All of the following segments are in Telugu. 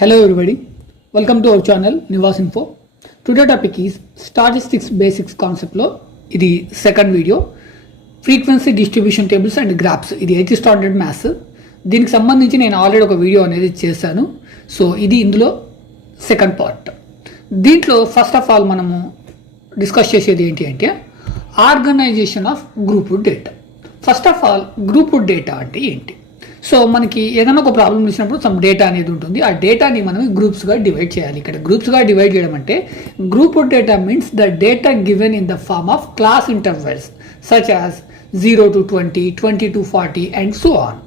Hello everybody, welcome to our channel Nivas Info. Today topic is statistics basics concept lo idi second video, frequency distribution tables and graphs. Idi 8th standard maths. దీనికి సంబంధించి నేను ఆల్రెడీ ఒక వీడియో అనేది చేశాను. సో ఇది ఇందులో సెకండ్ పార్ట్. దీంట్లో ఫస్ట్ ఆఫ్ ఆల్ మనము డిస్కస్ చేసేది ఏంటి అంటే organisation of grouped data. First of all grouped data అంటే ఏంటి? సో మనకి ఏదైనా ఒక ప్రాబ్లం ఇచ్చినప్పుడు సమ్ డేటా అనేది ఉంటుంది. ఆ డేటాని మనం గ్రూప్స్గా డివైడ్ చేయాలి. ఇక్కడ గ్రూప్స్గా డివైడ్ చేయడం అంటే grouped data means the data given in the form of class intervals such as 0 to 20, 20 to 40 and so on.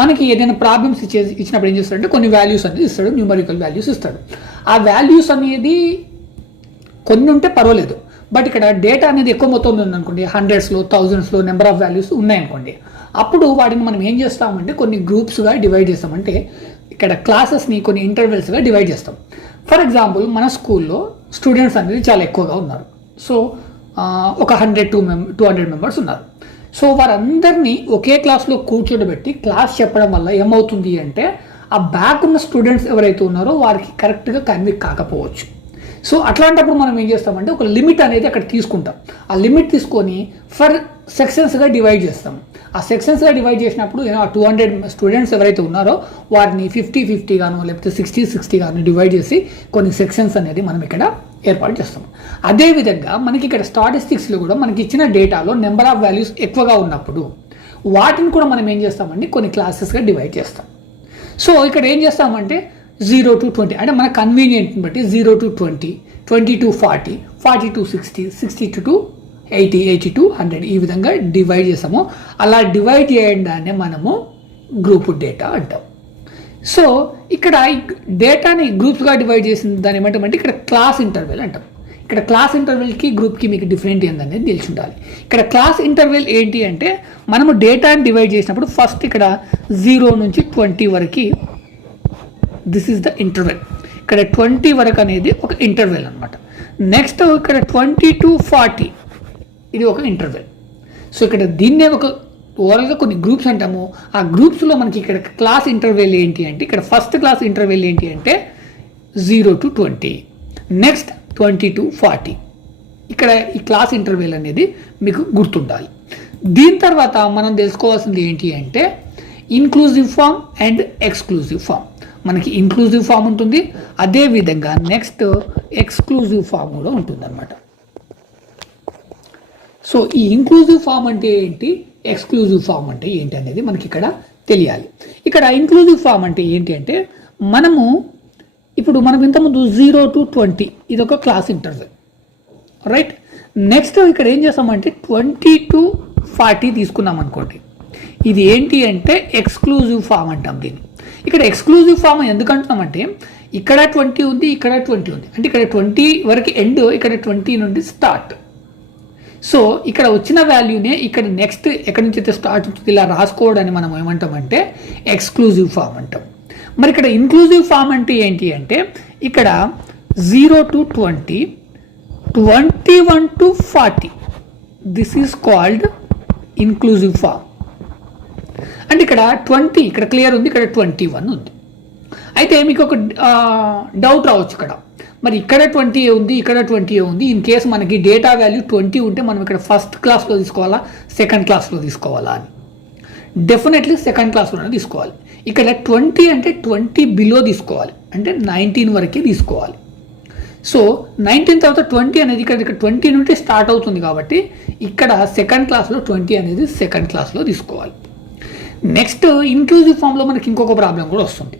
మనకి ఏదైనా ప్రాబ్లమ్స్ ఇచ్చినప్పుడు ఏం చేస్తాడంటే కొన్ని వాల్యూస్ అనేది ఇస్తాడు, న్యూమరికల్ వాల్యూస్ ఇస్తాడు. ఆ వాల్యూస్ అనేది కొన్ని ఉంటే పర్వాలేదు, బట్ ఇక్కడ డేటా అనేది ఎక్కువ మొత్తంలో ఉందనుకోండి, హండ్రెడ్స్లో థౌజండ్స్లో నెంబర్ ఆఫ్ వాల్యూస్ ఉన్నాయనుకోండి, అప్పుడు వాటిని మనం ఏం చేస్తామంటే కొన్ని గ్రూప్స్గా డివైడ్ చేస్తామంటే ఇక్కడ క్లాసెస్ని కొన్ని ఇంటర్వెల్స్గా డివైడ్ చేస్తాం. ఫర్ ఎగ్జాంపుల్ మన స్కూల్లో స్టూడెంట్స్ అనేది చాలా ఎక్కువగా ఉన్నారు. సో ఒక 200 మెంబర్స్ ఉన్నారు. సో వారందరినీ ఒకే క్లాస్లో కూర్చోబెట్టి క్లాస్ చెప్పడం వల్ల ఏమవుతుంది అంటే ఆ బ్యాక్ ఉన్న స్టూడెంట్స్ ఎవరైతే ఉన్నారో వారికి కరెక్ట్గా కన్వే కాకపోవచ్చు. సో అట్లాంటప్పుడు మనం ఏం చేస్తామంటే ఒక లిమిట్ అనేది అక్కడ తీసుకుంటాం. ఆ లిమిట్ తీసుకొని ఫర్ సెక్షన్స్గా డివైడ్ చేస్తాం. ఆ సెక్షన్స్గా డివైడ్ చేసినప్పుడు ఆ 200 స్టూడెంట్స్ ఎవరైతే ఉన్నారో వారిని 50-50 గాను లేకపోతే 60-60 గాను డివైడ్ చేసి కొన్ని సెక్షన్స్ అనేది మనం ఇక్కడ ఏర్పాటు చేస్తాం. అదేవిధంగా మనకి ఇక్కడ స్టాటిస్టిక్స్లో కూడా మనకి ఇచ్చిన డేటాలో నెంబర్ ఆఫ్ వాల్యూస్ ఎక్కువగా ఉన్నప్పుడు వాటిని కూడా మనం ఏం చేస్తామంటే కొన్ని క్లాసెస్గా డివైడ్ చేస్తాం. సో ఇక్కడ ఏం చేస్తామంటే 0 to 20 అంటే మన కన్వీనియంట్ని బట్టి 0 to 20, 20 to 40, 40 to 60, 60 to 80, 80 to 100 ఈ విధంగా డివైడ్ చేస్తాము. అలా డివైడ్ చేయడాన్ని మనము గ్రూప్ డేటా అంటాం. సో ఇక్కడ డేటాని గ్రూప్స్గా డివైడ్ చేసిన దాన్ని ఏమంటామంటే ఇక్కడ క్లాస్ ఇంటర్వెల్ అంటాం. ఇక్కడ క్లాస్ ఇంటర్వెల్కి గ్రూప్కి మీకు డిఫరెంట్ ఏందనేది తెలిసి ఉండాలి. ఇక్కడ క్లాస్ ఇంటర్వెల్ ఏంటి అంటే మనము డేటాని డివైడ్ చేసినప్పుడు ఫస్ట్ ఇక్కడ 0 నుంచి 20 వరకు దిస్ ఈజ్ ద ఇంటర్వెల్. ఇక్కడ 20 వరకు అనేది ఒక ఇంటర్వెల్ అనమాట. నెక్స్ట్ ఇక్కడ 20 to 40 ఇది ఒక ఇంటర్వెల్. సో ఇక్కడ దీన్నే ఒక ఓవరాల్గా కొన్ని గ్రూప్స్ అంటాము. ఆ గ్రూప్స్లో మనకి ఇక్కడ క్లాస్ ఇంటర్వెల్ ఏంటి అంటే ఇక్కడ ఫస్ట్ క్లాస్ ఇంటర్వెల్ ఏంటి అంటే 0 to 20, నెక్స్ట్ 20 to 40. ఇక్కడ ఈ క్లాస్ ఇంటర్వెల్ అనేది మీకు గుర్తుండాలి. దీని తర్వాత మనం తెలుసుకోవాల్సింది ఏంటి అంటే inclusive form and exclusive form. మనకి ఇంక్లూజివ్ ఫామ్ ఉంటుంది, అదేవిధంగా నెక్స్ట్ ఎక్స్క్లూజివ్ ఫామ్ కూడా ఉంటుంది అనమాట. సో ఈ ఇంక్లూజివ్ ఫామ్ అంటే ఏంటి, ఎక్స్క్లూజివ్ ఫామ్ అంటే ఏంటి అనేది మనకి ఇక్కడ తెలియాలి. ఇక్కడ ఇంక్లూజివ్ ఫామ్ అంటే ఏంటి అంటే మనం ఇంతకుముందు 0 to 20 ఇది ఒక క్లాస్ ఇంటర్వెల్, రైట్. నెక్స్ట్ ఇక్కడ ఏం చేస్తామంటే 20 to 40 తీసుకున్నాం అనుకోండి, ఇది ఏంటి అంటే ఎక్స్క్లూజివ్ ఫామ్ అంటాం దీన్ని. ఇక్కడ ఎక్స్క్లూజివ్ ఫామ్ ఎందుకు అంటున్నామంటే ఇక్కడ 20 ఉంది, ఇక్కడ 20 ఉంది, అంటే ఇక్కడ 20 వరకు ఎండ్, ఇక్కడ 20 నుండి స్టార్ట్. సో ఇక్కడ వచ్చిన వాల్యూనే ఇక్కడ నెక్స్ట్ ఎక్కడి నుంచి అయితే స్టార్ట్ అవుతుంది ఇలా రాసుకోవడాన్ని మనం ఏమంటామంటే ఎక్స్క్లూజివ్ ఫామ్ అంటాం. మరి ఇక్కడ ఇంక్లూజివ్ ఫామ్ అంటే ఏంటి అంటే ఇక్కడ 0 to 20, 21 to 40 this is called inclusive form. అంటే ఇక్కడ 20 ఇక్కడ క్లియర్ ఉంది, ఇక్కడ 21 ఉంది. అయితే మీకు ఒక డౌట్ రావచ్చు, మరి ఇక్కడ 20 ఉంది, ఇక్కడ 20 ఉంది. ఇన్ కేసు మనకి డేటా వాల్యూ 20 ఉంటే మనం ఇక్కడ ఫస్ట్ క్లాస్లో తీసుకోవాలా, సెకండ్ క్లాస్లో తీసుకోవాలా అని. డెఫినెట్లీ సెకండ్ క్లాస్లోనే తీసుకోవాలి. ఇక్కడ 20 అంటే 20 బిలో తీసుకోవాలి, అంటే 19 వరకే తీసుకోవాలి. సో 19 తర్వాత 20 అనేది ఇక్కడ 20 నుండి స్టార్ట్ అవుతుంది కాబట్టి ఇక్కడ సెకండ్ క్లాస్లో 20 అనేది సెకండ్ క్లాస్లో తీసుకోవాలి. నెక్స్ట్ ఇంక్లూజివ్ ఫామ్లో మనకి ఇంకొక ప్రాబ్లం కూడా వస్తుంది.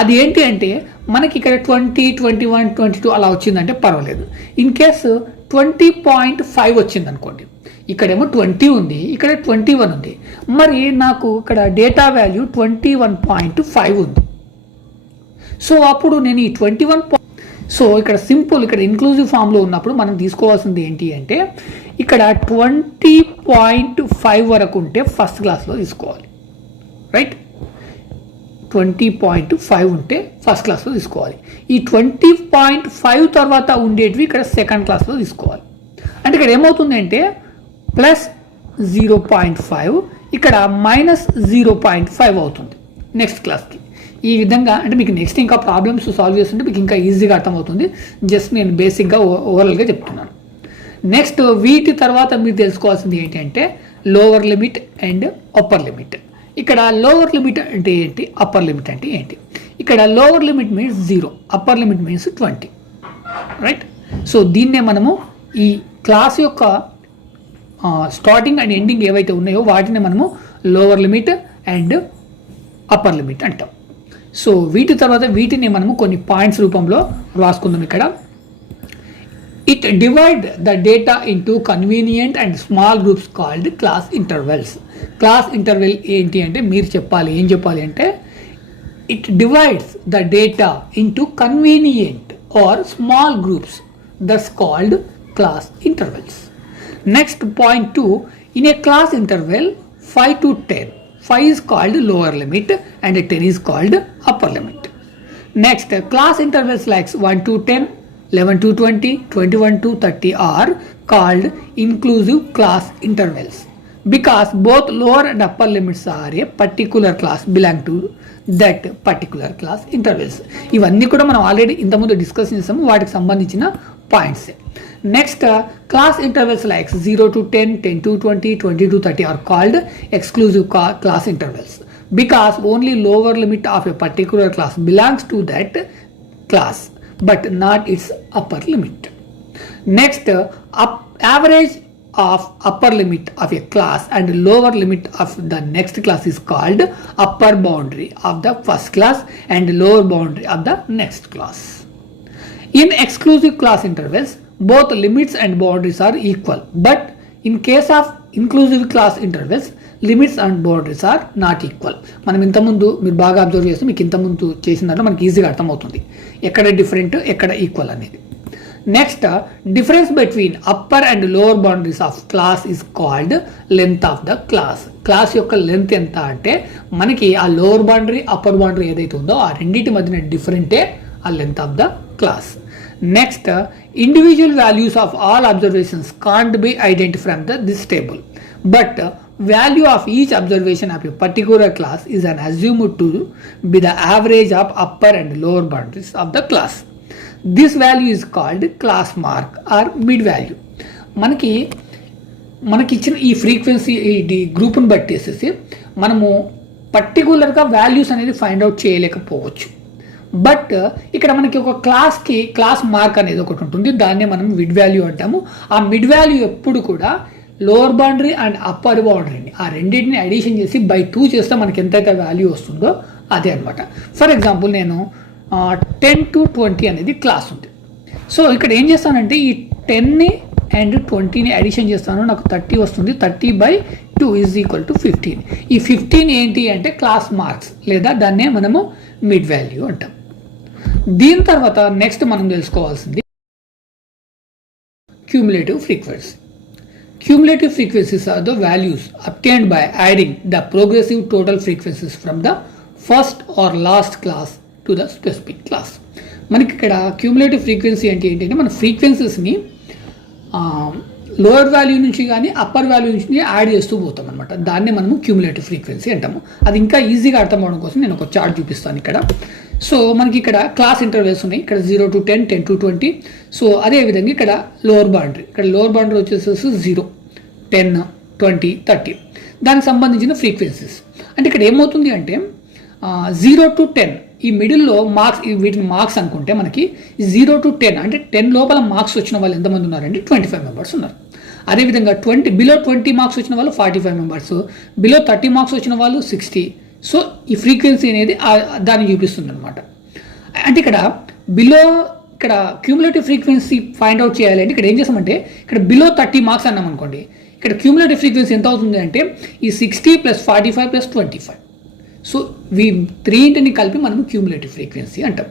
అది ఏంటి అంటే మనకి ఇక్కడ 20, 21, 22 అలా వచ్చిందంటే పర్వాలేదు. ఇన్ కేసు 20.5 వచ్చింది అనుకోండి, ఇక్కడేమో 20 ఉంది, ఇక్కడ 21 ఉంది, మరి నాకు ఇక్కడ డేటా వాల్యూ 21.5 ఉంది. సో అప్పుడు నేను ఈ 21 సో ఇక్కడ సింపుల్ ఇక్కడ ఇంక్లూజివ్ ఫామ్లో ఉన్నప్పుడు మనం తీసుకోవాల్సింది ఏంటి అంటే ఇక్కడ 20.5 వరకు ఉంటే ఫస్ట్ క్లాస్లో తీసుకోవాలి, రైట్. 20.5 ఉంటే ఫస్ట్ క్లాస్లో తీసుకోవాలి. ఈ 20.5 తర్వాత ఉండేటివి ఇక్కడ సెకండ్ క్లాస్లో తీసుకోవాలి. అంటే ఇక్కడ ఏమవుతుంది అంటే ప్లస్ 0.5 ఇక్కడ -0.5 అవుతుంది నెక్స్ట్ క్లాస్కి. ఈ విధంగా అంటే మీకు నెక్స్ట్ ఇంకా ప్రాబ్లమ్స్ సాల్వ్ చేస్తుంటే మీకు ఇంకా ఈజీగా అర్థమవుతుంది. జస్ట్ నేను బేసిక్గా ఓవరాల్గా చెప్తున్నాను. నెక్స్ట్ వీటి తర్వాత మీరు తెలుసుకోవాల్సింది ఏంటంటే lower limit and upper limit. ఇక్కడ లోవర్ లిమిట్ అంటే ఏంటి, అప్పర్ లిమిట్ అంటే ఏంటి? ఇక్కడ lower limit means 0, upper limit means 20, right? So దీన్నే మనము ఈ క్లాస్ యొక్క స్టార్టింగ్ అండ్ ఎండింగ్ ఏవైతే ఉన్నాయో వాటిని మనము lower limit and upper limit అంటాం. సో వీటి తర్వాత వీటిని మనము కొన్ని పాయింట్స్ రూపంలో రాసుకుందాం. ఇక్కడ it divide the data into convenient and small groups called class intervals. Class interval ఏంటి అంటే మీరు చెప్పాలి, ఏం చెప్పాలి అంటే it divides the data into convenient or small groups, that's called class intervals. Next point 2, in a class interval 5 to 10, 5 is called lower limit and 10 is called upper limit. Next, class intervals like 1 to 10, 11 to 20, 21 to 30 are called inclusive class intervals because both lower and upper limits are a particular class belong to that particular class intervals. ఇవన్నీ కూడా మనం ఆల్రెడీ ఇంతకుముందు డిస్కస్ చేసాము, వాటికి సంబంధించిన points. Next class intervals like 0 to 10, 10 to 20, 20 to 30 are called exclusive class intervals because only lower limit of a particular class belongs to that class but not its upper limit. Next, average of upper limit of a class and lower limit of the next class is called upper boundary of the first class and lower boundary of the next class. In exclusive class intervals, both limits and boundaries are equal, but in case of inclusive class intervals, limits and boundaries are not equal. మనం ఇంతకుముందు మీరు బాగా అబ్జర్వ్ చేస్తే మీకు ఇంతకుముందు చేసిన దాంట్లో మనకి ఈజీగా అర్థమవుతుంది ఎక్కడ డిఫరెంట్ ఎక్కడ ఈక్వల్ అనేది. Next, difference between upper and lower boundaries of class is called length of the class. Class యొక్క లెంత్ ఎంత అంటే మనకి ఆ లోవర్ బౌండరీ అప్పర్ బౌండరీ ఏదైతే ఉందో ఆ రెండింటి మధ్యన డిఫరెంటే ఆ length of the class. Next, individual values of all observations can't be identified from this table, but value of each observation of a particular class is an assumed to be the average of upper and lower boundaries of the class. This value is called class mark or mid value. మనకి ఇచ్చిన ఈ ఫ్రీక్వెన్సీ ఈ గ్రూప్ని బట్టేసేసి మనము పర్టికులర్గా వాల్యూస్ అనేది ఫైండ్ అవుట్ చేయలేకపోవచ్చు. బట్ ఇక్కడ మనకి ఒక క్లాస్ మార్క్ అనేది ఒకటి ఉంటుంది, దాన్నే మనం మిడ్ వాల్యూ అంటాము. ఆ మిడ్ వాల్యూ ఎప్పుడు కూడా లోవర్ బౌండరీ అండ్ అప్పర్ బౌండరీని ఆ రెండింటిని అడిషన్ చేసి బై 2 చేస్తే మనకి ఎంతైతే వాల్యూ వస్తుందో అదే అనమాట. ఫర్ ఎగ్జాంపుల్ నేను 10 to 20 అనేది క్లాస్ ఉంది. సో ఇక్కడ ఏం చేస్తానంటే ఈ 10ని అండ్ 20ని అడిషన్ చేస్తాను, నాకు 30 వస్తుంది. 30/2 = 15. ఈ 15 ఏంటి అంటే క్లాస్ మార్క్స్ లేదా దాన్నే మనము మిడ్ వాల్యూ అంటాం. దీని తర్వాత నెక్స్ట్ మనం తెలుసుకోవాల్సింది cumulative frequency. Cumulative frequencies are the values obtained by adding the progressive total frequencies from the first or last class to the specific class. మనకి ఇక్కడ క్యూములేటివ్ ఫ్రీక్వెన్సీ అంటే ఏంటంటే మన ఫ్రీక్వెన్సీస్ని లోవర్ వాల్యూ నుంచి కానీ అప్పర్ వాల్యూ నుంచి యాడ్ చేస్తూ పోతాం అనమాట. దాన్నే మనము క్యూములేటివ్ ఫ్రీక్వెన్సీ అంటాము. అది ఇంకా ఈజీగా అర్థం అవడం కోసం నేను ఒక చార్ట్ చూపిస్తాను ఇక్కడ. సో మనకి ఇక్కడ క్లాస్ ఇంటర్వెల్స్ ఉన్నాయి, ఇక్కడ 0 to 10, 10 to 20. సో అదేవిధంగా ఇక్కడ లోవర్ బౌండరీ, ఇక్కడ లోవర్ బౌండరీ వచ్చేసేసి 0, 10, 20, 30. దానికి సంబంధించిన ఫ్రీక్వెన్సీస్ అంటే ఇక్కడ ఏమవుతుంది అంటే 0 to 10 ఈ మిడిల్లో మార్క్స్, వీటిని మార్క్స్ అనుకుంటే మనకి 0 to 10 అంటే 10 లోపల మార్క్స్ వచ్చిన వాళ్ళు ఎంతమంది ఉన్నారంటే 25 మెంబర్స్ ఉన్నారు. అదేవిధంగా బిలో 20 మార్క్స్ వచ్చిన వాళ్ళు 45 మెంబర్స్, బిలో 30 మార్క్స్ వచ్చిన వాళ్ళు 60. సో ఈ ఫ్రీక్వెన్సీ అనేది దాన్ని చూపిస్తుంది అనమాట. అంటే ఇక్కడ క్యూములేటివ్ ఫ్రీక్వెన్సీ ఫైండ్ అవుట్ చేయాలి అంటే ఇక్కడ ఏం చేస్తామంటే ఇక్కడ బిలో 30 మార్క్స్ అన్నాం అనుకోండి, ఇక్కడ క్యూములేటివ్ ఫ్రీక్వెన్సీ ఎంత అవుతుంది అంటే ఈ 60 + 45 + 25. సో త్రీంటిని కలిపి మనము క్యూములేటివ్ ఫ్రీక్వెన్సీ అంటాం.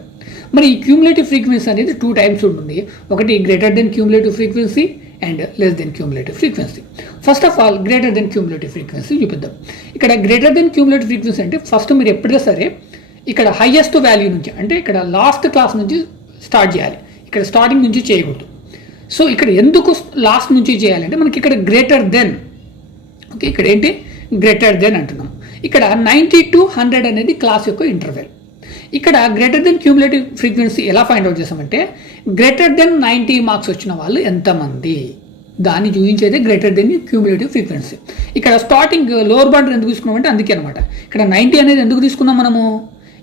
మరి ఈ క్యూములేటివ్ ఫ్రీక్వెన్సీ అనేది 2 టైప్స్ ఉంటుంది. ఒకటి greater than cumulative frequency and less than cumulative frequency. First of all greater than cumulative frequency చూపిద్దాం. ఇక్కడ గ్రేటర్ దెన్ క్యూములేటివ్ ఫ్రీక్వెన్సీ అంటే ఫస్ట్ మీరు ఎప్పుడైనా సరే ఇక్కడ హైయెస్ట్ వాల్యూ నుంచి అంటే ఇక్కడ లాస్ట్ క్లాస్ నుంచి స్టార్ట్ చేయాలి, ఇక్కడ స్టార్టింగ్ నుంచి చేయకూడదు. సో ఇక్కడ ఎందుకు లాస్ట్ నుంచి చేయాలంటే మనకి ఇక్కడ గ్రేటర్ దెన్, ఓకే, ఇక్కడ ఏంటి గ్రేటర్ దెన్ అంటున్నాం. ఇక్కడ 90 to 100 అనేది క్లాస్ యొక్క ఇంటర్వెల్. ఇక్కడ గ్రేటర్ దెన్ క్యూములేటివ్ ఫ్రీక్వెన్సీ ఎలా ఫైండ్ అవుట్ చేస్తామంటే గ్రేటర్ దెన్ 90 మార్క్స్ వచ్చిన వాళ్ళు ఎంతమంది దాన్ని చూపించేది గ్రేటర్ దెన్ క్యూములేటివ్ ఫ్రీక్వెన్సీ. ఇక్కడ స్టార్టింగ్ లోవర్ బౌండరీ ఎందుకు తీసుకున్నామంటే అందుకే అనమాట. ఇక్కడ 90 అనేది ఎందుకు తీసుకున్నాం మనము,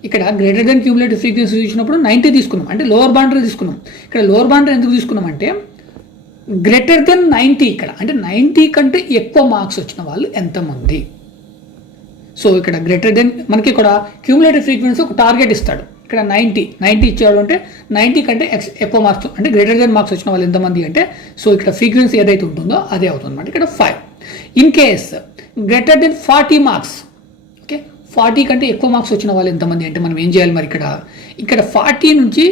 ఇక్కడ గ్రేటర్ దెన్ క్యూములేటివ్ ఫ్రీక్వెన్సీ చూసినప్పుడు 90 తీసుకున్నాం, అంటే లోవర్ బౌండరీ తీసుకున్నాం. ఇక్కడ లోవర్ బౌండరీ ఎందుకు తీసుకున్నాం అంటే గ్రేటర్ దెన్ 90, ఇక్కడ అంటే 90 కంటే ఎక్కువ మార్క్స్ వచ్చిన వాళ్ళు ఎంతమంది. సో ఇక్కడ గ్రేటర్ దెన్ మనకి ఇక్కడ క్యూములేటివ్ ఫ్రీక్వెన్సీ ఒక టార్గెట్ ఇస్తాడు. ఇక్కడ 90 ఇచ్చాడు అంటే 90 కంటే ఎక్కువ మార్క్స్ అంటే గ్రేటర్ దెన్ మార్క్స్ వచ్చిన వాళ్ళు ఎంతమంది అంటే సో ఇక్కడ ఫ్రీక్వెన్సీ ఏదైతే ఉంటుందో అదే అవుతుంది అనమాట. ఇక్కడ 5. In case greater than 40 marks, okay 40 కంటే ఎక్కువ మార్క్స్ వచ్చిన వాళ్ళు ఎంతమంది అంటే మనం ఏం చేయాలి మరి ఇక్కడ 40 నుంచి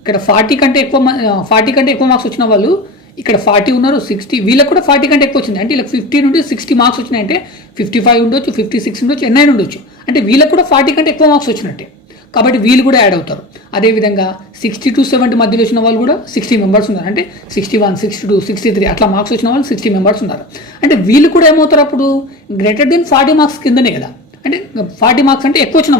ఇక్కడ 40 కంటే ఎక్కువ మార్క్స్ వచ్చిన వాళ్ళు ఇక్కడ 40 ఉన్నారు, 60 వీళ్ళకి కూడా 40 కంటే ఎక్కువ వచ్చింది అంటే వీళ్ళకి 50 నుండి 60 మార్క్స్ వచ్చినాయంటే 55 ఉండొచ్చు, 56 ఉండొచ్చు, 9 ఉండొచ్చు, అంటే వీళ్ళకి కూడా 40 కంటే ఎక్కువ మార్క్స్ వచ్చినట్టే. కాబట్టి వీళ్ళు కూడా యాడ్ అవుతారు. అదేవిధంగా 60 to 70 మధ్యలో వచ్చిన వాళ్ళు కూడా 60 మెంబర్స్ ఉన్నారు, అంటే 61, 62, 63 అట్లా మార్క్స్ వచ్చిన వాళ్ళు 60 మెంబర్స్ ఉన్నారు. అంటే వీళ్ళు కూడా ఏమవుతారు అప్పుడు గ్రేటర్ దెన్ 40 మార్క్స్ కిందనే కదా, అంటే 40 మార్క్స్ అంటే ఎక్కువ వచ్చిన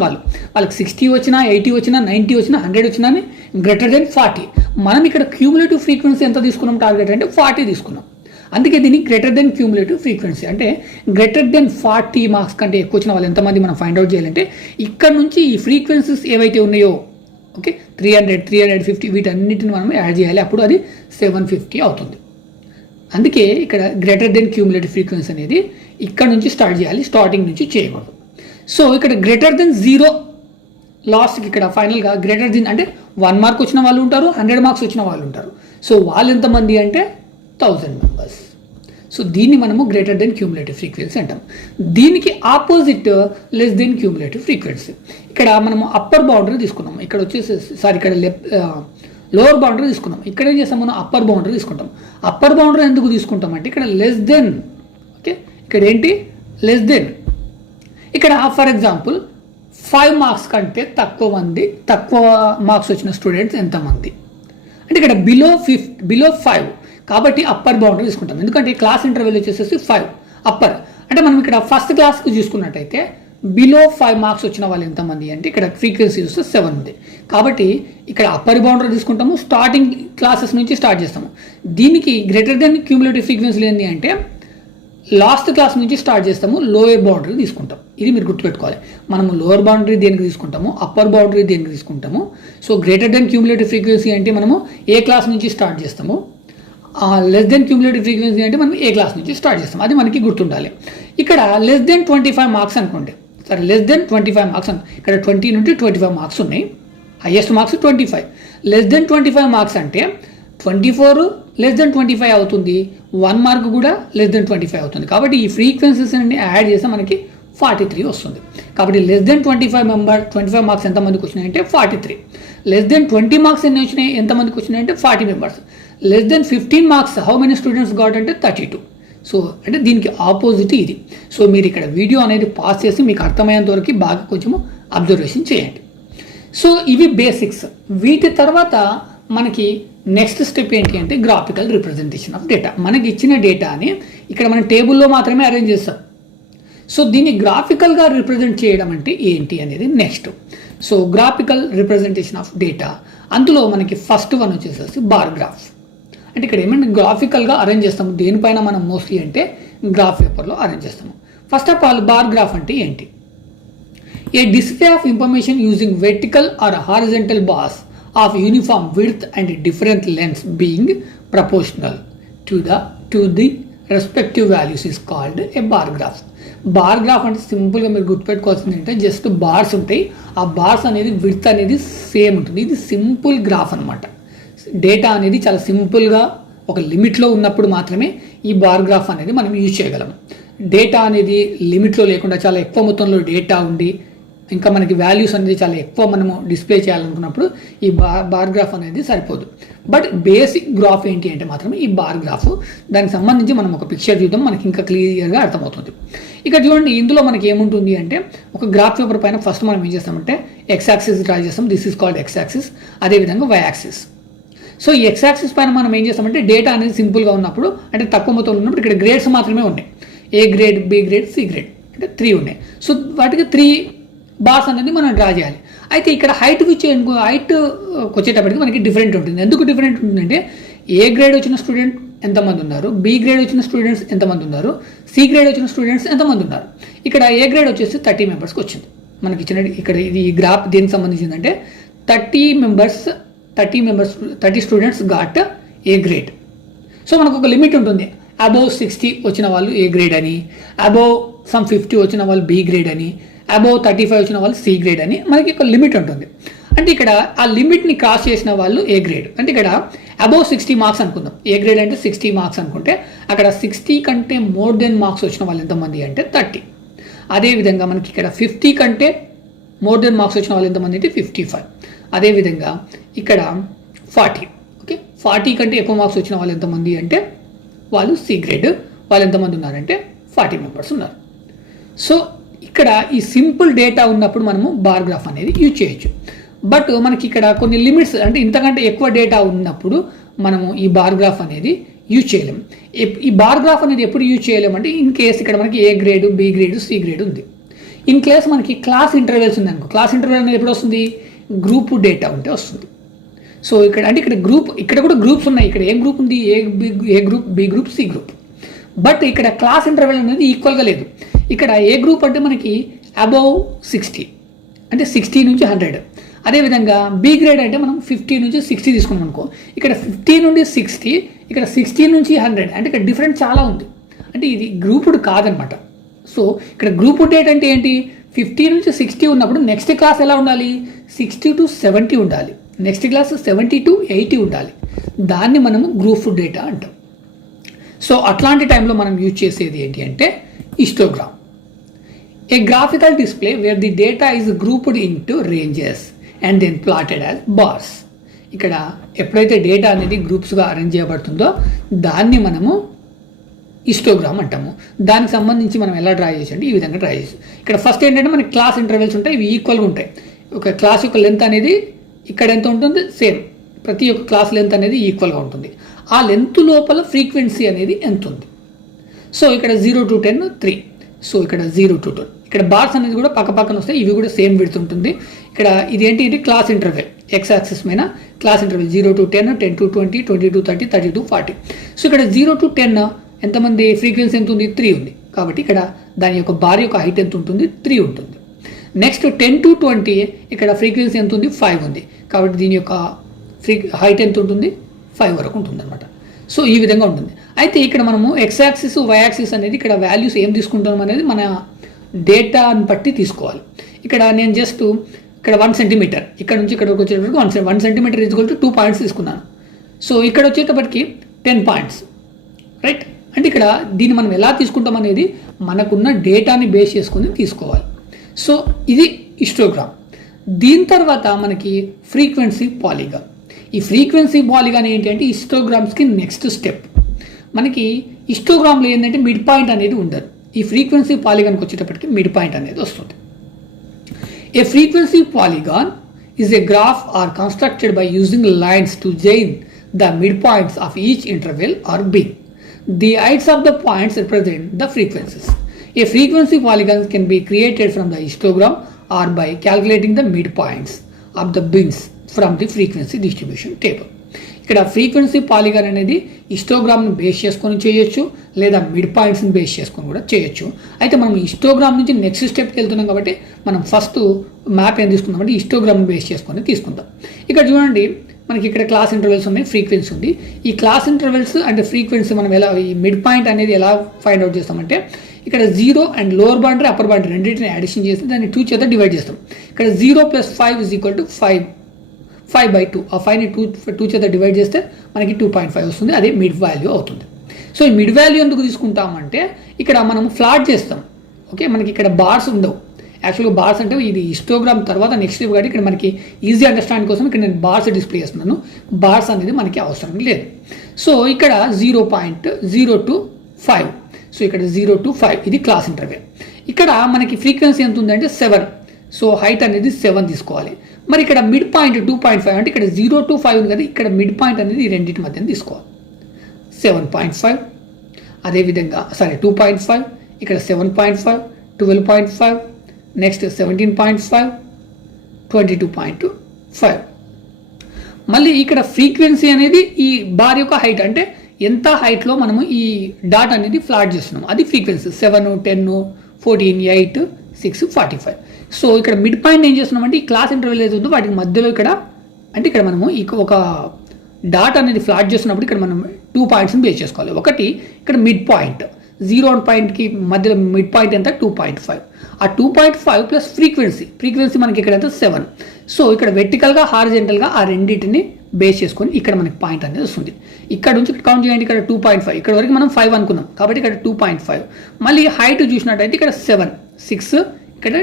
వాళ్ళకి 60 వచ్చినా, 80 వచ్చినా, 90 వచ్చినా, 100 వచ్చినా అని గ్రేటర్ దెన్ 40. మనం ఇక్కడ క్యూములేటివ్ ఫ్రీక్వెన్సీ ఎంత తీసుకున్నాం టార్గెట్ అంటే 40 తీసుకున్నాం. అందుకే దీన్ని గ్రేటర్ దెన్ క్యూములేటివ్ ఫ్రీక్వెన్సీ అంటే గ్రేటర్ దెన్ 40 మార్క్స్ కంటే ఎక్కువ వచ్చిన వాళ్ళు ఎంతమంది మనం ఫైండ్ అవుట్ చేయాలంటే ఇక్కడ నుంచి ఈ ఫ్రీక్వెన్సీస్ ఏవైతే ఉన్నాయో ఓకే 300, 350 వీటన్నిటిని మనం యాడ్ చేయాలి, అప్పుడు అది 750 అవుతుంది. అందుకే ఇక్కడ గ్రేటర్ దెన్ క్యూములేటివ్ ఫ్రీక్వెన్సీ అనేది ఇక్కడ నుంచి స్టార్ట్ చేయాలి, స్టార్టింగ్ నుంచి చేయకూడదు. సో ఇక్కడ గ్రేటర్ దెన్ 0 లాస్ట్కి ఇక్కడ ఫైనల్గా గ్రేటర్ దెన్ అంటే 1 మార్క్ వచ్చిన వాళ్ళు ఉంటారు, 100 మార్క్స్ వచ్చిన వాళ్ళు ఉంటారు. సో వాళ్ళు ఎంతమంది అంటే 1000 మెంబర్స్. సో దీన్ని మనము గ్రేటర్ దెన్ క్యూములేటివ్ ఫ్రీక్వెన్సీ అంటాం. దీనికి opposite less than cumulative frequency. ఇక్కడ మనము అప్పర్ బౌండరీ తీసుకున్నాం, ఇక్కడ వచ్చేసి ఇక్కడ లోవర్ బౌండరీ తీసుకున్నాం. ఇక్కడ ఏం చేస్తాం మనం అప్పర్ బౌండరీ తీసుకుంటాం. అప్పర్ బౌండరీ ఎందుకు తీసుకుంటాం అంటే ఇక్కడ లెస్ దెన్, ఓకే ఇక్కడ ఏంటి లెస్ దెన్, ఇక్కడ ఫర్ ఎగ్జాంపుల్ 5 మార్క్స్ కంటే తక్కువ మార్క్స్ వచ్చిన స్టూడెంట్స్ ఎంతమంది అంటే ఇక్కడ బిలో 5 కాబట్టి అప్పర్ బౌండరీ తీసుకుంటాం. ఎందుకంటే క్లాస్ ఇంటర్వెల్ వచ్చేసేసి 5 అప్పర్, అంటే మనం ఇక్కడ ఫస్ట్ క్లాస్కి చూసుకున్నట్టయితే బిలో 5 మార్క్స్ వచ్చిన వాళ్ళు ఎంతమంది అంటే ఇక్కడ ఫ్రీక్వెన్సీ చూస్తే 7 ఉంది. కాబట్టి ఇక్కడ అప్పర్ బౌండరీ తీసుకుంటాము, స్టార్టింగ్ క్లాసెస్ నుంచి స్టార్ట్ చేస్తాము. దీనికి గ్రేటర్ దెన్ క్యూములేటివ్ ఫ్రీక్వెన్సీ ఏంటి అంటే లాస్ట్ క్లాస్ నుంచి స్టార్ట్ చేస్తాము, లోయర్ బౌండరీ తీసుకుంటాం. ఇది మీరు గుర్తుపెట్టుకోవాలి. మనము లోవర్ బౌండరీ దేనికి తీసుకుంటాము, అప్పర్ బౌండరీ దేనికి తీసుకుంటాము. So greater than cumulative frequency అంటే మనము ఏ క్లాస్ నుంచి స్టార్ట్ చేస్తాము, లెస్ దెన్ క్యూములేటివ్ ఫ్రీక్వెన్సీ అంటే మనం ఏ క్లాస్ నుంచి స్టార్ట్ చేస్తాం, అది మనకి గుర్తుండాలి. ఇక్కడ లెస్ దెన్ 25 మార్క్స్ అనుకోండి, సరే లెస్ దెన్ 25 మార్క్స్ ఇక్కడ 20 నుండి 25 మార్క్స్ ఉన్నాయి, highest marks 25. Less than 25 marks అంటే 24 లెస్ దెన్ 25 అవుతుంది, 1 మార్క్ కూడా లెస్ దెన్ 25 అవుతుంది. కాబట్టి ఈ ఫ్రీక్వెన్సీస్ అన్ని యాడ్ చేస్తే మనకి 43 వస్తుంది. కాబట్టి లెస్ దెన్ 25 మార్క్స్ ఎంతమందికి వచ్చినాయంటే 43. లెస్ దెన్ 20 మార్క్స్ ఎన్ని వచ్చినాయి ఎంతమందికి వచ్చినాయంటే 40 members. Less than 15 marks how many students got అంటే 32. సో అంటే దీనికి ఆపోజిట్ ఇది. సో మీరు ఇక్కడ వీడియో అనేది పాస్ చేసి మీకు అర్థమయ్యేంత వరకు బాగా కొంచెము అబ్జర్వేషన్ చేయండి. సో ఇవి బేసిక్స్. వీటి తర్వాత మనకి నెక్స్ట్ స్టెప్ ఏంటి అంటే గ్రాఫికల్ రిప్రజెంటేషన్ ఆఫ్ డేటా. మనకి ఇచ్చిన డేటాని ఇక్కడ మనం టేబుల్లో మాత్రమే అరేంజ్ చేస్తాం. సో దీన్ని గ్రాఫికల్గా రిప్రజెంట్ చేయడం అంటే ఏంటి అనేది next. So graphical representation of data, అందులో మనకి ఫస్ట్ వన్ వచ్చేసేసి బార్ గ్రాఫ్. అంటే ఇక్కడ ఏమంటే గ్రాఫికల్గా అరేంజ్ చేస్తాము. దేనిపైన మనం మోస్ట్లీ అంటే గ్రాఫ్ పేపర్లో అరేంజ్ చేస్తాము. First of all bar graph అంటే ఏంటి? A display of information using vertical or horizontal bars of uniform width and different lengths being proportional to the respective values is called a bar graph. Bar graph అంటే సింపుల్గా మీరు గుర్తుపెట్టుకోవాల్సింది ఏంటంటే జస్ట్ బార్స్ ఉంటాయి, ఆ బార్స్ అనేది విడ్త్ అనేది సేమ్ ఉంటుంది. ఇది సింపుల్ గ్రాఫ్ అనమాట. డేటా అనేది చాలా సింపుల్గా ఒక లిమిట్లో ఉన్నప్పుడు మాత్రమే ఈ బార్ గ్రాఫ్ అనేది మనం యూజ్ చేయగలము. డేటా అనేది లిమిట్లో లేకుండా చాలా ఎక్కువ మొత్తంలో డేటా ఉండి ఇంకా మనకి వాల్యూస్ అనేది చాలా ఎక్కువ మనము డిస్ప్లే చేయాలనుకున్నప్పుడు ఈ బార్ గ్రాఫ్ అనేది సరిపోదు. బట్ బేసిక్ గ్రాఫ్ ఏంటి అంటే మాత్రం ఈ బార్ గ్రాఫ్. దానికి సంబంధించి మనం ఒక పిక్చర్ చూద్దాం, మనకి ఇంకా క్లియర్గా అర్థమవుతుంది. ఇక్కడ చూడండి, ఇందులో మనకి ఏముంటుంది అంటే ఒక గ్రాఫ్ పేపర్ పైన ఫస్ట్ మనం ఏం చేస్తామంటే ఎక్స్ యాక్సిస్ డ్రా చేస్తాం. This is called X axis. అదేవిధంగా వై యాక్సిస్. సో ఈ ఎక్స్ యాక్సిస్ పైన మనం ఏం చేస్తామంటే డేటా అనేది సింపుల్గా ఉన్నప్పుడు అంటే తక్కువ మొత్తంలో ఉన్నప్పుడు ఇక్కడ గ్రేడ్స్ మాత్రమే ఉన్నాయి. A grade, B grade, C grade అంటే 3 ఉన్నాయి. సో వాటికి 3 బార్స్ అనేది మనం డ్రా చేయాలి. అయితే ఇక్కడ హైట్ వచ్చేటప్పటికి మనకి డిఫరెంట్ ఉంటుంది. ఎందుకు డిఫరెంట్ ఉంటుందంటే ఏ గ్రేడ్ వచ్చిన స్టూడెంట్ ఎంతమంది ఉన్నారు, బి గ్రేడ్ వచ్చిన స్టూడెంట్స్ ఎంతమంది ఉన్నారు, సి గ్రేడ్ వచ్చిన స్టూడెంట్స్ ఎంతమంది ఉన్నారు. ఇక్కడ ఏ గ్రేడ్ వచ్చేసి 30 మెంబర్స్కి వచ్చింది మనకి ఇచ్చిన. ఇక్కడ ఇది గ్రాఫ్ దేనికి సంబంధించిందంటే 30 students got A grade. So మనకు ఒక లిమిట్ ఉంటుంది. అబోవ్ 60 వచ్చిన వాళ్ళు ఏ గ్రేడ్ అని, అబోవ్ సమ్ 50 వచ్చిన వాళ్ళు బి గ్రేడ్ అని, అబోవ్ 35 వచ్చిన వాళ్ళు సి గ్రేడ్ అని మనకి ఒక లిమిట్ ఉంటుంది. అంటే ఇక్కడ ఆ లిమిట్ని క్రాస్ చేసిన వాళ్ళు ఏ గ్రేడ్. అంటే ఇక్కడ అబోవ్ 60 మార్క్స్ అనుకుందాం. ఏ గ్రేడ్ అంటే 60 మార్క్స్ అనుకుంటే అక్కడ 60 కంటే మోర్ దెన్ మార్క్స్ వచ్చిన వాళ్ళు ఎంతమంది అంటే 30. అదేవిధంగా మనకి ఇక్కడ 50 కంటే మోర్ దెన్ మార్క్స్ వచ్చిన వాళ్ళు ఎంతమంది అంటే 55. అదేవిధంగా ఇక్కడ 40. ఓకే, 40 కంటే ఎక్కువ మార్క్స్ వచ్చిన వాళ్ళు ఎంతమంది అంటే వాళ్ళు సి గ్రేడ్. వాళ్ళు ఎంతమంది ఉన్నారంటే 40 మెంబర్స్ ఉన్నారు. సో ఇక్కడ ఈ సింపుల్ డేటా ఉన్నప్పుడు మనము బార్ గ్రాఫ్ అనేది యూజ్ చేయొచ్చు. బట్ మనకి ఇక్కడ కొన్ని లిమిట్స్ అంటే ఇంతకంటే ఎక్కువ డేటా ఉన్నప్పుడు మనము ఈ బార్ గ్రాఫ్ అనేది యూజ్ చేయలేము. ఈ బార్ గ్రాఫ్ అనేది ఎప్పుడు యూజ్ చేయలేము అంటే ఇన్ కేస్ ఇక్కడ మనకి A grade, B grade, C grade ఉంది. ఇన్ కేస్ మనకి క్లాస్ ఇంటర్వెల్స్ ఉంది అనుకో, క్లాస్ ఇంటర్వెల్ అనేది ఎప్పుడు వస్తుంది, గ్రూప్ డేటా ఉంటే వస్తుంది. సో ఇక్కడ అంటే ఇక్కడ కూడా గ్రూప్స్ ఉన్నాయి. ఇక్కడ ఏ గ్రూప్ ఉంది, A group, B group, C group. But ఇక్కడ క్లాస్ ఇంటర్వెల్ అనేది ఈక్వల్గా లేదు. ఇక్కడ ఏ గ్రూప్ అంటే మనకి అబౌవ్ 60 అంటే 60 నుంచి 100. అదేవిధంగా బి గ్రేడ్ అంటే మనం 50 నుంచి 60 తీసుకున్నాం అనుకో, ఇక్కడ 50 నుండి 60, ఇక్కడ 60 నుంచి 100. అంటే ఇక్కడ డిఫరెంట్ చాలా ఉంది. అంటే ఇది గ్రూపుడ్ కాదనమాట. సో ఇక్కడ గ్రూప్ డేట్ అంటే ఏంటి, 50 నుంచి 60 ఉన్నప్పుడు నెక్స్ట్ క్లాస్ ఎలా ఉండాలి, 60 to 70 ఉండాలి. నెక్స్ట్ క్లాస్ 70 to 80 ఉండాలి. దాన్ని మనము గ్రూప్ డేటా అంటాం. సో అట్లాంటి టైంలో మనం యూజ్ చేసేది ఏంటి అంటే histogram. A graphical display where the data is grouped into ranges and then plotted as bars. ఇక్కడ ఎప్పుడైతే డేటా అనేది గ్రూప్స్గా అరేంజ్ చేయబడుతుందో దాన్ని మనము హిస్టోగ్రామ్ అంటాము. దానికి సంబంధించి మనం ఎలా డ్రా చేసి అంటే ఈ విధంగా డ్రా చేసి, ఇక్కడ ఫస్ట్ ఏంటంటే మనకి క్లాస్ ఇంటర్వెల్స్ ఉంటాయి, ఇవి ఈక్వల్గా ఉంటాయి. ఒక క్లాస్ యొక్క లెంత్ అనేది ఇక్కడ ఎంత ఉంటుంది, సేమ్. ప్రతి ఒక్క క్లాస్ లెంత్ అనేది ఈక్వల్గా ఉంటుంది. ఆ లెంత్ లోపల ఫ్రీక్వెన్సీ అనేది ఎంత ఉంది. సో ఇక్కడ 0 to 10 3. సో ఇక్కడ 0 to 10. ఇక్కడ బార్స్ అనేది కూడా పక్కన వస్తాయి, ఇవి కూడా సేమ్ విడ్త్ ఉంటుంది. ఇక్కడ ఇది ఏంటి అంటే క్లాస్ ఇంటర్వెల్, ఎక్స్ యాక్సిస్ మీద class interval 0 to 10, 10 to 20, 20 to 30, 30 to 40. So ఇక్కడ 0 to 10 ఎంతమంది ఫ్రీక్వెన్సీ ఎంత ఉంది, 3 ఉంది. కాబట్టి ఇక్కడ దాని యొక్క బార్ యొక్క హైట్ ఎంత ఉంటుంది, 3 ఉంటుంది. నెక్స్ట్ 10 to 20 ఇక్కడ ఫ్రీక్వెన్సీ ఎంత ఉంది, 5 ఉంది. కాబట్టి దీని యొక్క హైట్ ఎంత ఉంటుంది, 5 వరకు ఉంటుంది అనమాట. సో ఈ విధంగా ఉంటుంది. అయితే ఇక్కడ మనము ఎక్స్ యాక్సిస్, వై యాక్సిస్ అనేది ఇక్కడ వాల్యూస్ ఏం తీసుకుంటాం అనేది మన డేటాని బట్టి తీసుకోవాలి. ఇక్కడ నేను జస్ట్ ఇక్కడ 1 సెంటీమీటర్ ఇక్కడ నుంచి ఇక్కడికి వచ్చేటప్పటికి 1 సెంటీమీటర్ ఈజ్వల్ టు 2 పాయింట్స్ తీసుకున్నాను. సో ఇక్కడ వచ్చేటప్పటికి 10 పాయింట్స్, రైట్. అంటే ఇక్కడ దీన్ని మనం ఎలా తీసుకుంటాం అనేది మనకున్న డేటాని బేస్ చేసుకుని తీసుకోవాలి. సో ఇది హిస్టోగ్రామ్. దీని తర్వాత మనకి ఫ్రీక్వెన్సీ పాలిగాన్. ఈ ఫ్రీక్వెన్సీ పాలిగాన్ ఏంటి అంటే హిస్టోగ్రామ్స్కి నెక్స్ట్ స్టెప్. మనకి హిస్టోగ్రామ్లో ఏంటంటే మిడ్ పాయింట్ అనేది ఉండదు. ఈ ఫ్రీక్వెన్సీ పాలిగాన్కి వచ్చేటప్పటికి మిడ్ పాయింట్ అనేది వస్తుంది. A frequency polygon is a graph are constructed by using lines to join the midpoints of each interval or bin. The heights of the points represent the frequencies. A frequency polygon can be created from the histogram or by calculating the midpoints of the bins from the frequency distribution table. ఇక్కడ ఫ్రీక్వెన్సీ పాలిగాన్ అనేది హిస్టోగ్రామ్ని బేస్ చేసుకొని చేయొచ్చు, లేదా మిడ్ పాయింట్స్ని బేస్ చేసుకొని కూడా చేయొచ్చు. అయితే మనం హిస్టోగ్రామ్ నుంచి నెక్స్ట్ స్టెప్కి వెళ్తున్నాం కాబట్టి మనం ఫస్ట్ మ్యాప్ ఏం తీసుకుందాం అంటే హిస్టోగ్రామ్ని బేస్ చేసుకొని తీసుకుందాం. ఇక్కడ చూడండి మనకి ఇక్కడ క్లాస్ ఇంటర్వెల్స్ ఉన్నాయి, ఫ్రీక్వెన్సీ ఉంది. ఈ క్లాస్ ఇంటర్వెల్స్ అంటే ఫ్రీక్వెన్సీ మనం ఎలా ఈ మిడ్ పాయింట్ అనేది ఎలా ఫైండ్ అవుట్ చేస్తామంటే ఇక్కడ 0 and lower boundary upper boundary రెండింటిని అడిషన్ చేసి దాన్ని 2 చేత డివైడ్ చేస్తాం. ఇక్కడ 0 + 5 = 5/2. ఆ 5ని 2 చేత డివైడ్ చేస్తే మనకి 2.5 వస్తుంది. అదే మిడ్ వాల్యూ అవుతుంది. సో ఈ మిడ్ వాల్యూ ఎందుకు తీసుకుంటామంటే ఇక్కడ మనం ఫ్లాట్ చేస్తాం. ఓకే, మనకి ఇక్కడ బార్స్ ఉండవు. యాక్చువల్గా బార్స్ అంటే ఇది హిస్టోగ్రామ్ తర్వాత నెక్స్ట్ కాబట్టి ఇక్కడ మనకి ఈజీ అండర్స్టాండ్ కోసం ఇక్కడ నేను బార్స్ డిస్ప్లే చేస్తున్నాను. బార్స్ అనేది మనకి అవసరం లేదు. సో ఇక్కడ 0.0 to 5. సో ఇక్కడ 0 to 5 ఇది క్లాస్ ఇంటర్వెల్. ఇక్కడ మనకి ఫ్రీక్వెన్సీ ఎంత ఉందంటే 7. సో హైట్ అనేది 7 తీసుకోవాలి. మరి ఇక్కడ మిడ్ పాయింట్ 2.5 అంటే ఇక్కడ 0 to 5 ఉంది కదా, ఇక్కడ మిడ్ పాయింట్ అనేది ఈ రెండింటి మధ్యన తీసుకోవాలి. 7.5 అదేవిధంగా 2.5 ఇక్కడ 7.5, 12.5 నెక్స్ట్ 17.5 22.5. మళ్ళీ ఇక్కడ ఫ్రీక్వెన్సీ అనేది ఈ బార్ యొక్క హైట్, అంటే ఎంత హైట్లో మనము ఈ డాట్ అనేది ఫ్లాట్ చేస్తున్నాం అది ఫ్రీక్వెన్సీ. 7, 10, 14, 8, 6, 45. సో ఇక్కడ మిడ్ పాయింట్ ఏం చేస్తున్నామంటే ఈ క్లాస్ ఇంటర్వెల్ ఏది ఉందో వాటికి మధ్యలో ఇక్కడ, అంటే ఇక్కడ మనము ఒక డాట్ అనేది ఫ్లాట్ చేస్తున్నప్పుడు ఇక్కడ మనం 2 పాయింట్స్ని బేస్ చేసుకోవాలి. ఒకటి ఇక్కడ మిడ్ పాయింట్, 0 పాయింట్కి మధ్యలో మిడ్ పాయింట్ ఎంత 2.5. ఆ 2.5 ప్లస్ ఫ్రీక్వెన్సీ మనకి ఇక్కడ ఎంత 7. సో ఇక్కడ వెర్టికల్గా హారిజెంటల్గా ఆ రెండింటిని బేస్ చేసుకొని ఇక్కడ మనకి పాయింట్ అనేది వస్తుంది. ఇక్కడ నుంచి కౌంట్ చేయండి, ఇక్కడ 2.5, ఇక్కడ వరకు మనం 5 అనుకున్నాం కాబట్టి ఇక్కడ 2.5. మళ్ళీ హైట్ చూసినట్టయితే ఇక్కడ 7, 6, ఇక్కడ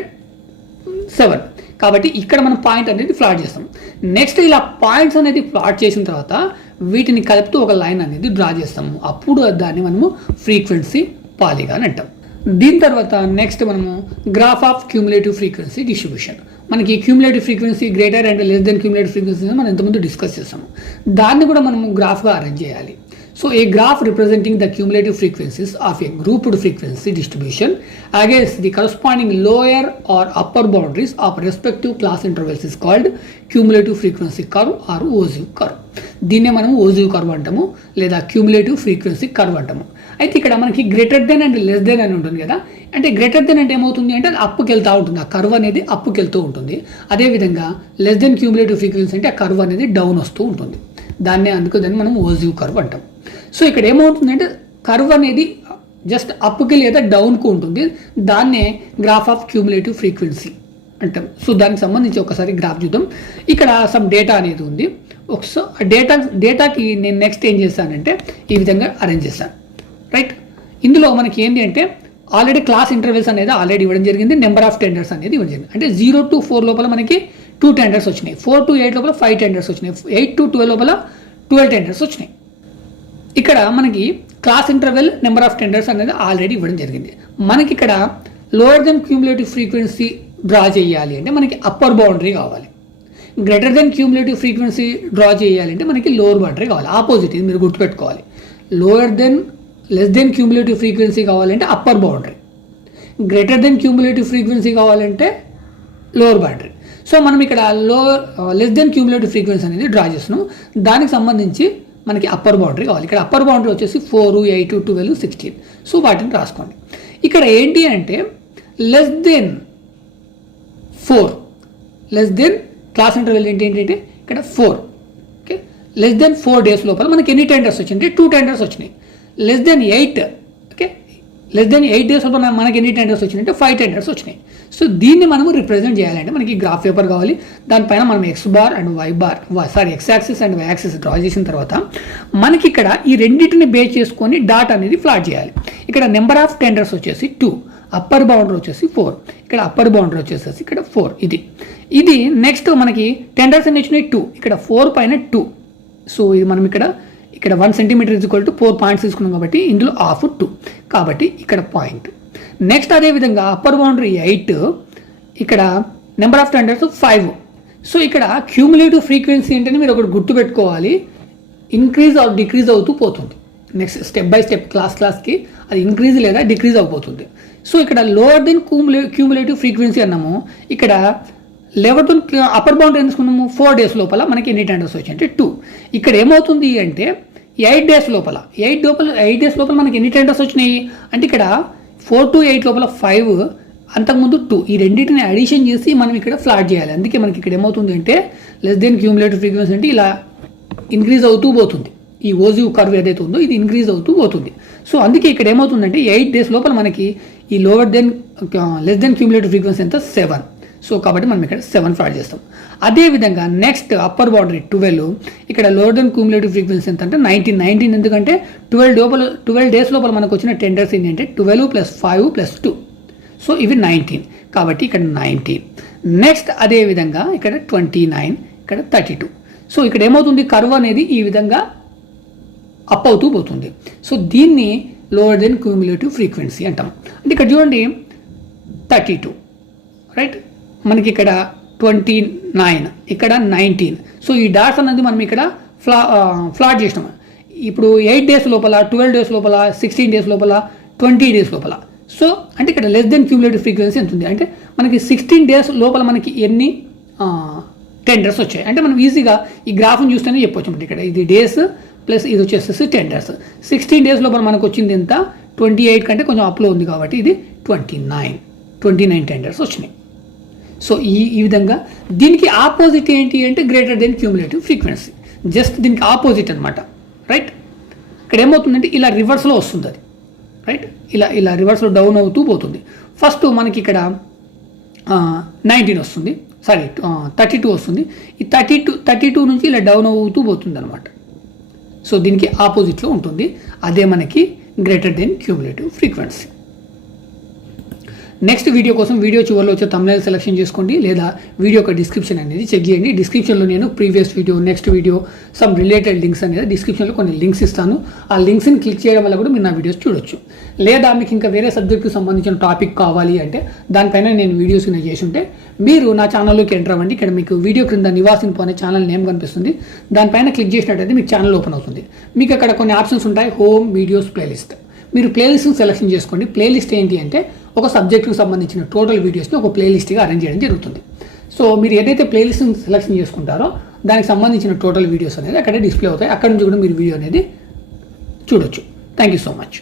7. కాబట్టి ఇక్కడ మనం పాయింట్ అనేది ఫ్లాట్ చేస్తాం. నెక్స్ట్ ఇలా పాయింట్స్ అనేది ఫ్లాట్ చేసిన తర్వాత వీటిని కలుపుతూ ఒక లైన్ అనేది డ్రా చేస్తాము. అప్పుడు దాన్ని మనము ఫ్రీక్వెన్సీ పాలిగాన్ అంటాం. దీని తర్వాత నెక్స్ట్ మనము graph of cumulative frequency distribution. మనకి cumulative frequency greater and less than cumulative frequency మనం ఇంతకుముందు డిస్కస్ చేస్తాము. దాన్ని కూడా మనము గ్రాఫ్గా అరేంజ్ చేయాలి. So a graph representing the cumulative frequencies of a grouped frequency distribution against the corresponding lower or upper boundaries of respective class intervals is called cumulative frequency curve or OSIV curve. దీన్నే మనం OSIV కర్వ్ అంటాము లేదా క్యూములేటివ్ ఫ్రీక్వెన్సీ కర్వ్ అంటాము. అయితే ఇక్కడ మనకి greater than and less then అని ఉంటుంది కదా. అంటే గ్రేటర్ దెన్ అంటే ఏమవుతుంది అంటే అది అప్పుకి వెళ్తూ ఉంటుంది, ఆ కర్వ్ అనేది అప్పుకి వెళ్తూ ఉంటుంది. అదేవిధంగా లెస్ దెన్ క్యూములేటివ్ ఫ్రీక్వెన్సీ అంటే ఆ కర్వ్ అనేది డౌన్ వస్తూ ఉంటుంది. దాన్ని మనం OSIV కర్వ్ అంటాం. సో ఇక్కడ ఏమవుతుందంటే కర్వ్ అనేది జస్ట్ అప్కి లేదా డౌన్కు ఉంటుంది. దాన్నే గ్రాఫ్ ఆఫ్ క్యూములేటివ్ ఫ్రీక్వెన్సీ అంటాం. సో దానికి సంబంధించి ఒకసారి గ్రాఫ్ చూద్దాం. ఇక్కడ సమ్ డేటా అనేది ఉంది. ఒకసారి డేటాకి నేను నెక్స్ట్ ఏం చేస్తానంటే ఈ విధంగా అరేంజ్ చేస్తాను, రైట్. ఇందులో మనకి ఏంటి అంటే ఆల్రెడీ క్లాస్ ఇంటర్వెల్స్ అనేది ఆల్రెడీ ఇవ్వడం జరిగింది. నెంబర్ ఆఫ్ టెండర్స్ అనేది ఇవ్వడం జరిగింది. అంటే 0 to 4 లోపల మనకి 2 టెండర్స్ వచ్చినాయి, 4 to 8 లోపల 5 టెండర్స్ వచ్చినాయి, 8 to 12 లోపల 12 టెండర్స్ వచ్చినాయి. ఇక్కడ మనకి class interval number of tenders అనేది ఆల్రెడీ ఇవ్వడం జరిగింది. మనకి ఇక్కడ lower than cumulative frequency draw చేయాలి అంటే మనకి అప్పర్ బౌండరీ కావాలి. Greater than cumulative frequency draw చేయాలి అంటే మనకి లోవర్ బౌండరీ కావాలి. ఆపోజిట్, ఇది మీరు గుర్తుపెట్టుకోవాలి. లెస్ దెన్ క్యూములేటివ్ ఫ్రీక్వెన్సీ కావాలంటే upper boundary, greater than cumulative frequency కావాలంటే లోవర్ బౌండరీ. సో మనం ఇక్కడ లెస్ దెన్ క్యూములేటివ్ ఫ్రీక్వెన్సీ అనేది డ్రా చేస్తున్నాం. దానికి సంబంధించి మనకి అప్పర్ బౌండరీ కావాలి. ఇక్కడ అప్పర్ బౌండరీ వచ్చేసి 4, 8, 12, 16. సో వాటిని రాసుకోండి. ఇక్కడ ఏంటి అంటే less than 4, less than class interval ఏంటంటే ఇక్కడ 4. ఓకే, లెస్ దెన్ 4 days లోపల మనకి ఎన్ని టెండర్స్ వచ్చినాయి? 2 టెండర్స్ వచ్చినాయి. Less than 8, okay, less than 8 days లోపల మనకి ఎన్ని టెండర్స్ వచ్చినాయి అంటే 5 టెండర్స్ వచ్చినాయి. సో దీన్ని మనము రిప్రజెంట్ చేయాలంటే మనకి గ్రాఫ్ పేపర్ కావాలి. దానిపైన మనం X axis and Y axis draw చేసిన తర్వాత మనకి ఇక్కడ ఈ రెండింటిని బేస్ చేసుకొని డాట్ అనేది ఫ్లాట్ చేయాలి. ఇక్కడ నెంబర్ ఆఫ్ టెండర్స్ వచ్చేసి 2, అప్పర్ బౌండరీ వచ్చేసి 4, ఇక్కడ అప్పర్ బౌండరీ వచ్చేసి ఇక్కడ 4. ఇది నెక్స్ట్ మనకి టెండర్స్ అన్ని వచ్చినాయి 2, ఇక్కడ 4 పైన 2. సో ఇది మనం ఇక్కడ 1 centimeter = 4 పాయింట్స్ తీసుకున్నాం కాబట్టి ఇందులో హాఫ్ 2, కాబట్టి ఇక్కడ పాయింట్. నెక్స్ట్ అదేవిధంగా అప్పర్ బౌండరీ 8, ఇక్కడ నెంబర్ ఆఫ్ టెండర్స్ 5. సో ఇక్కడ క్యూములేటివ్ ఫ్రీక్వెన్సీ ఏంటంటే మీరు ఒకటి గుర్తుపెట్టుకోవాలి, ఇంక్రీజ్ ఆర్ డిక్రీజ్ అవుతూ పోతుంది. నెక్స్ట్ స్టెప్ బై స్టెప్ క్లాస్కి అది ఇంక్రీజ్ లేదా డిక్రీజ్ అయిపోతుంది. సో ఇక్కడ లోవర్ దెన్ క్యూములేటివ్ ఫ్రీక్వెన్సీ అన్నాము. ఇక్కడ లెవెల్ అప్పర్ బౌండరీ ఎందుకున్నాము 4 days లోపల మనకి ఎన్ని టెండర్స్ వచ్చాయి అంటే 2. ఇక్కడ ఏమవుతుంది అంటే 8 days లోపల మనకి ఎన్ని టెండర్స్ వచ్చినాయి అంటే ఇక్కడ 4 to 8 లోపల 5, అంతకుముందు 2. ఈ రెండింటిని అడిషన్ చేసి మనం ఇక్కడ ఫ్లాట్ చేయాలి. అందుకే మనకి ఇక్కడ ఏమవుతుంది అంటే లెస్ దెన్ క్యూములేటివ్ ఫ్రీక్వెన్సీ అంటే ఇలా ఇంక్రీజ్ అవుతూ పోతుంది. ఈ OSIV కర్వ్ ఏదైతే ఉందో ఇది ఇంక్రీజ్ అవుతూ పోతుంది. సో అందుకే ఇక్కడ ఏమవుతుందంటే 8 days లోపల మనకి ఈ లెస్ దెన్ క్యూములేటివ్ ఫ్రీక్వెన్సీ ఎంత 7. సో కాబట్టి మనం ఇక్కడ 7 ఫ్లాట్ చేస్తాం. అదేవిధంగా నెక్స్ట్ అప్పర్ బౌండరీ 12, ఇక్కడ లోవర్ దెన్ క్యూములేటివ్ ఫ్రీక్వెన్సీ ఎంత అంటే 19. ఎందుకంటే 12 days లోపల మనకు వచ్చిన టెండర్స్ ఏంటంటే 12 + 5 + 2. సో ఇవి 19, కాబట్టి ఇక్కడ 19. నెక్స్ట్ అదేవిధంగా ఇక్కడ 29, ఇక్కడ 32. సో ఇక్కడ ఏమవుతుంది కర్వ్ అనేది ఈ విధంగా అప్ అవుతూ పోతుంది. సో దీన్ని లోవర్ దెన్ క్యూములేటివ్ ఫ్రీక్వెన్సీ అంటాం. అంటే ఇక్కడ చూడండి 32, రైట్, మనకి ఇక్కడ 29, ఇక్కడ 19. సో ఈ డాట్స్ అనేది మనం ఇక్కడ ఫ్లాట్ చేసినాం. ఇప్పుడు 8 days లోపల, 12 days లోపల, 16 days లోపల, 20 days లోపల. సో అంటే ఇక్కడ లెస్ దెన్ క్యూములేటివ్ ఫ్రీక్వెన్సీ ఎంత ఉంది అంటే మనకి 16 days లోపల మనకి ఎన్ని టెండర్స్ వచ్చాయి. అంటే మనం ఈజీగా ఈ గ్రాఫ్ని చూస్తేనే చెప్పొచ్చు అనమాట. ఇక్కడ ఇది డేస్ ప్లస్ ఇది వచ్చేసేసి టెండర్స్. 16 days లోపల మనకు వచ్చింది ఎంత, 28 కంటే కొంచెం అప్లో ఉంది కాబట్టి ఇది 29 టెండర్స్ వచ్చినాయి. సో ఈ విధంగా దీనికి ఆపోజిట్ ఏంటి అంటే greater than cumulative frequency. Just దీనికి ఆపోజిట్ అనమాట, రైట్. ఇక్కడ ఏమవుతుందంటే ఇలా రివర్స్లో వస్తుంది అది, రైట్. ఇలా రివర్స్లో డౌన్ అవుతూ పోతుంది. ఫస్ట్ మనకి ఇక్కడ 19 వస్తుంది, సారీ 32 వస్తుంది. ఈ 32 నుంచి ఇలా డౌన్ అవుతూ పోతుంది అనమాట. సో దీనికి ఆపోజిట్లో ఉంటుంది. అదే మనకి greater than cumulative frequency. Next video కోసం వీడియో చివరిలో వచ్చే thumbnail సెలెక్షన్ చేసుకోండి, లేదా వీడియో యొక్క డిస్క్రిప్షన్ అనేది చెక్ చేయండి. డిస్క్రిప్షన్లో నేను previous video, next video, some related links అనేది డిస్క్రిప్షన్లో కొన్ని లింక్స్ ఇస్తాను. ఆ లింక్స్ని క్లిక్ చేయడం వల్ల కూడా మీరు నా వీడియోస్ చూడొచ్చు. లేదా మీకు ఇంకా వేరే సబ్జెక్టుకి సంబంధించిన టాపిక్ కావాలి అంటే దానిపైన నేను వీడియోస్ చేసి ఉంటే మీరు నా ఛానల్లోకి ఎంటర్ అవ్వండి. ఇక్కడ మీకు వీడియో క్రింద నివాస్ ఇన్ఫో అనే ఛానల్ నేమ్ కనిపిస్తుంది. దానిపైన క్లిక్ చేసినట్టయితే మీకు ఛానల్ ఓపెన్ అవుతుంది. మీకు అక్కడ కొన్ని ఆప్షన్స్ ఉంటాయి, హోమ్, వీడియోస్, ప్లేలిస్ట్. మీరు ప్లేలిస్ట్ని సెలెక్షన్ చేసుకోండి. ప్లేలిస్ట్ ఏంటి అంటే ఒక సబ్జెక్టుకు సంబంధించిన టోటల్ వీడియోస్ని ఒక ప్లేలిస్ట్గా అరేంజ్ చేయడం జరుగుతుంది. సో మీరు ఏదైతే ప్లేలిస్ట్ని సెలెక్షన్ చేసుకుంటారో దానికి సంబంధించిన టోటల్ వీడియోస్ అనేది అక్కడ డిస్ప్లే అవుతాయి. అక్కడ నుంచి కూడా మీరు వీడియో అనేది చూడొచ్చు. Thank you so much.